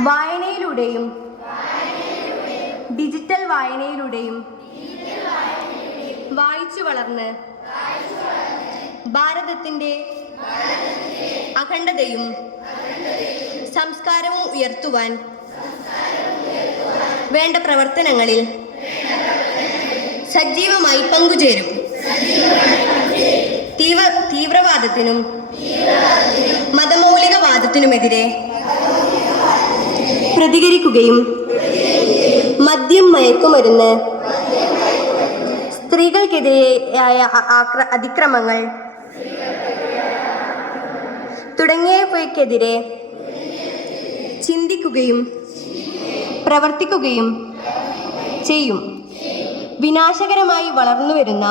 വായനയിലൂടെയും digital വായനയിലൂടെയും വായിച്ചു വളർന്ന് ഭാരതത്തിന്റെ അഖണ്ഡതയും സംസ്കാരവും ഉയർത്തുവാൻ വേണ്ട പ്രവർത്തനങ്ങളിൽ സജീവമായി പങ്കുചേരും. തീവ്ര തീവ്രവാദത്തിനും മതമൗലികവാദത്തിനുമെതിരെ പ്രതികരിക്കുകയും മദ്യം മയക്കുമരുന്ന് സ്ത്രീകൾക്കെതിരെയായ അതിക്രമങ്ങൾ തുടങ്ങിയവയ്ക്കെതിരെ ചിന്തിക്കുകയും പ്രവർത്തിക്കുകയും ചെയ്യും. വിനാശകരമായി വളർന്നുവരുന്ന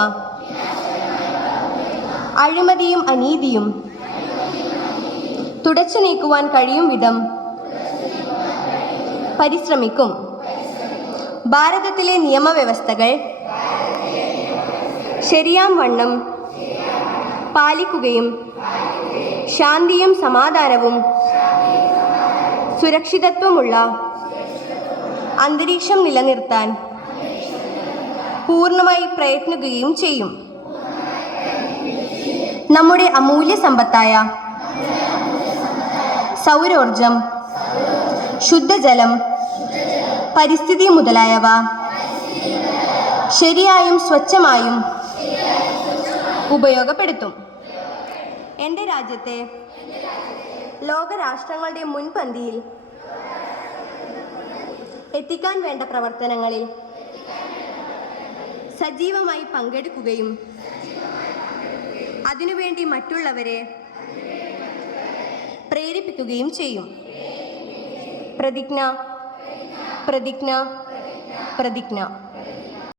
അഴിമതിയും അനീതിയും തുടച്ചു നീക്കുവാൻ കഴിയും വിധം പരിശ്രമിക്കും. ഭാരതത്തിലെ നിയമവ്യവസ്ഥകൾ ശരിയാം വണ്ണം പാലിക്കുകയും ശാന്തിയും സമാധാനവും സുരക്ഷിതത്വമുള്ള അന്തരീക്ഷം നിലനിർത്താൻ പൂർണമായി പ്രയത്നിക്കുകയും ചെയ്യും. നമ്മുടെ അമൂല്യ സമ്പത്തായ സൗരോർജം ശുദ്ധജലം പരിസ്ഥിതി മുതലായവ ശരിയായും സ്വച്ഛമായും ഉപയോഗപ്പെടുത്തും. എന്റെ രാജ്യത്തെ ലോകരാഷ്ട്രങ്ങളുടെ മുൻപന്തിയിൽ എത്തിക്കാൻ വേണ്ട പ്രവർത്തനങ്ങളിൽ സജീവമായി പങ്കെടുക്കുകയും അതിനുവേണ്ടി മറ്റുള്ളവരെ പ്രേരിപ്പിക്കുകയും ചെയ്യും. പ്രതിജ്ഞ. പ്രതിജ്ഞ. പ്രതിജ്ഞ.